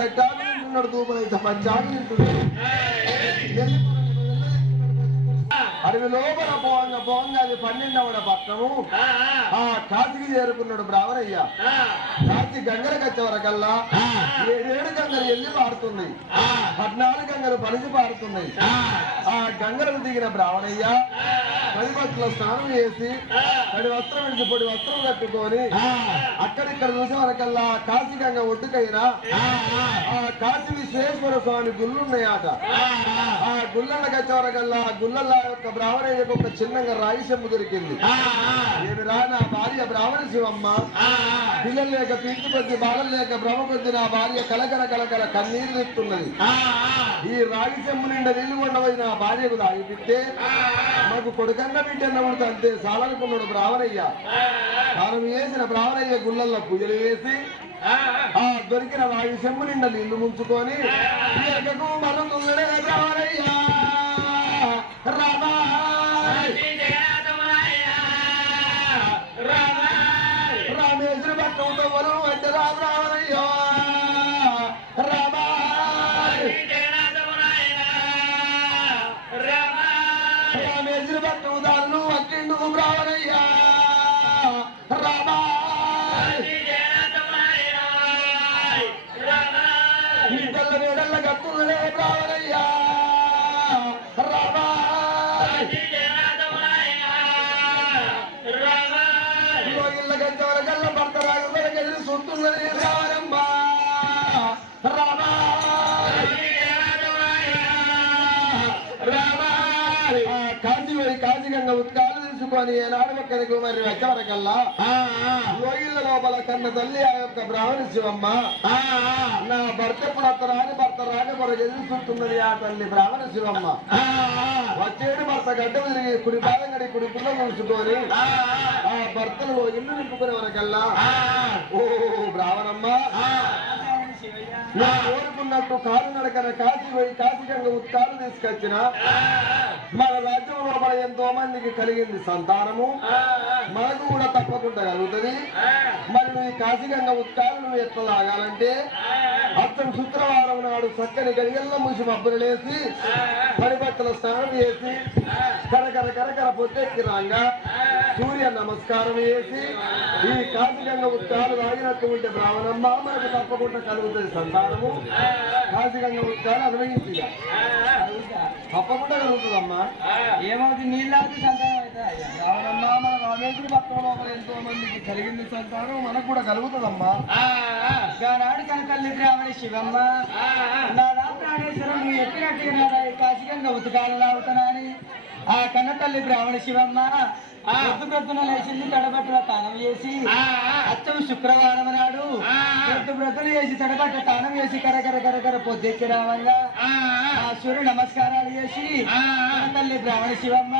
తగ్గాడు దూపలైతే పంచాడు తింటున్నాడు. అడవి లోపల పోంగా అది 12వ పట్టణము ఆ కాశీకి చేరుకున్నాడు బ్రాహ్మణయ్య. కాశీ గంగలకు వచ్చే వరకల్లా 7 గంగలు ఎల్లి పారుతున్నాయి, 14 గంగలు పలిసి పారుతున్నాయి. ఆ గంగలకు దిగిన బ్రాహ్మణయ్య పడిపట్ల స్నానం చేసి పడి వస్త్రం విడిచి పొడి వస్త్రం కట్టుకొని అక్కడిక్కడ చూసే వరకల్లా కాశీ గంగ ఒడ్డుకైనా ఆ కాశీ విశ్వేశ్వర స్వామి గుళ్ళున్నాయట. ఆ గుళ్ళకి వచ్చే వరకల్లా గుళ్ళ యొక్క బ్రాహ్మణయ్యకు ఒక చిన్నగా రాయి చెంబు దొరికింది. ఏమిరా నా భార్య బ్రాహ్మణ శివమ్మ, పిల్లలు లేక పీచు కొద్ది బాలలు లేక భ్రమ కొద్ది నా భార్య కలకల కలకల కన్నీరు తెస్తున్నది. ఈ రాగి చెంబు నిండా నీళ్లు ఉండబోయి నా భార్యకు తాగిపిస్తే మాకు కొడుకన్న బిడ్డన్న ఉడితే అంతే చాలనుకున్నాడు బ్రాహ్మణయ్య. తాను వేసిన బ్రాహ్మణయ్య గుళ్ళల్లో పూజలు వేసి ఆ దొరికిన రాగి చెంబు నిండా నీళ్లు ముంచుకొని మలుతున్నాడే బ్రాహ్మణయ్య. రామేశ్వరి పట్టణంతో వరం అంటే రామయ్య రామేశ్వరి పట్టణం దాన్ని వచ్చిండు బ్రాహ్మణయ్య. తెల్ల వేడల్ల కత్తులే బ్రాహ్మణయ్య. ఇళ్ళ గంటల గల్ల భర్త రాగ ఎదురు సొంతున్నది రావరమ్మ. కాశీ గంగ ఉత్కాలు తీసుకొని ఏనాడు ఒక్కరికి మరి వచ్చేవరకల్లా లోగిళ్ళ లోపల కన్న తల్లి ఆ యొక్క బ్రాహ్మణ శివమ్మ నా భర్త ఎప్పుడు భర్త రాని కొరకు ఎదురు చూస్తున్నది ఆ తల్లి బ్రాహ్మణ శివమ్మ. వచ్చేడు భర్త గడ్డ తిరిగి కుడి పాదం గడి కుడి పుల్ల చూసుకొని ఆ భర్తలు ఇల్లు నింపుకునే వరకల్లా ఓ బ్రాహ్మణమ్మ కోరుకున్నట్టు కాలు నడకన కాశీ పోయి కాశీ గంగ ఉత్కాలు తీసుకొచ్చిన మన రాజ్యం లోపల ఎంతో మందికి కలిగింది సంతానము, మనకు కూడా తప్పకుండా కలుగుతుంది. మరి నువ్వు ఈ కాశీ గంగ ఉత్కాలు నువ్వు ఎట్లా లాగాలంటే అతను శుక్రవారం నాడు చక్కని గడియల్లో మూసి మబ్బులు లేసి పడిబట్టల స్నానం చేసి కరకర కరకర పొద్దెక్కి రాగా సూర్య నమస్కారం చేసి ఈ కాశీ గంగ ఉత్కాలు తాగినట్టు ఉంటే బ్రాహ్మణమ్మ మనకు తప్పకుండా కలుగుతుంది సంతానము. కాశీ గంగ ఉత్కాలు అనుభవించి తప్పకుండా కలుగుతుందమ్మా. ఏమవుతుంది నీళ్ళకి సంతానం అయితే రావణమ్మ. మన రామేశ్వరి భక్తుల లోపల ఎంతో మందికి కలిగింది సంతానం, మనకు కూడా కలుగుతుందమ్మా. నాడు కనకల్లి బ్రాహ్మణ శివమ్మ నాడా ప్రాణేశ్వరం నువ్వు ఎక్కినట్టుగా నాడా కాశీ గంగ ఉతకాలు లాగుతానని ఆ కన్నతల్లి బ్రాహ్మణ శివమ్మ ప్రొద్దున లేచింది, తడబట్టల తానం చేసి అచ్చం శుక్రవారం నాడు ప్రొద్దున చేసి తడబట్ట తానం చేసి కరకర కరకర పొద్దెక్కి రావంగా ఆ సూర్య నమస్కారాలు చేసి తల్లి బ్రాహ్మణ శివమ్మ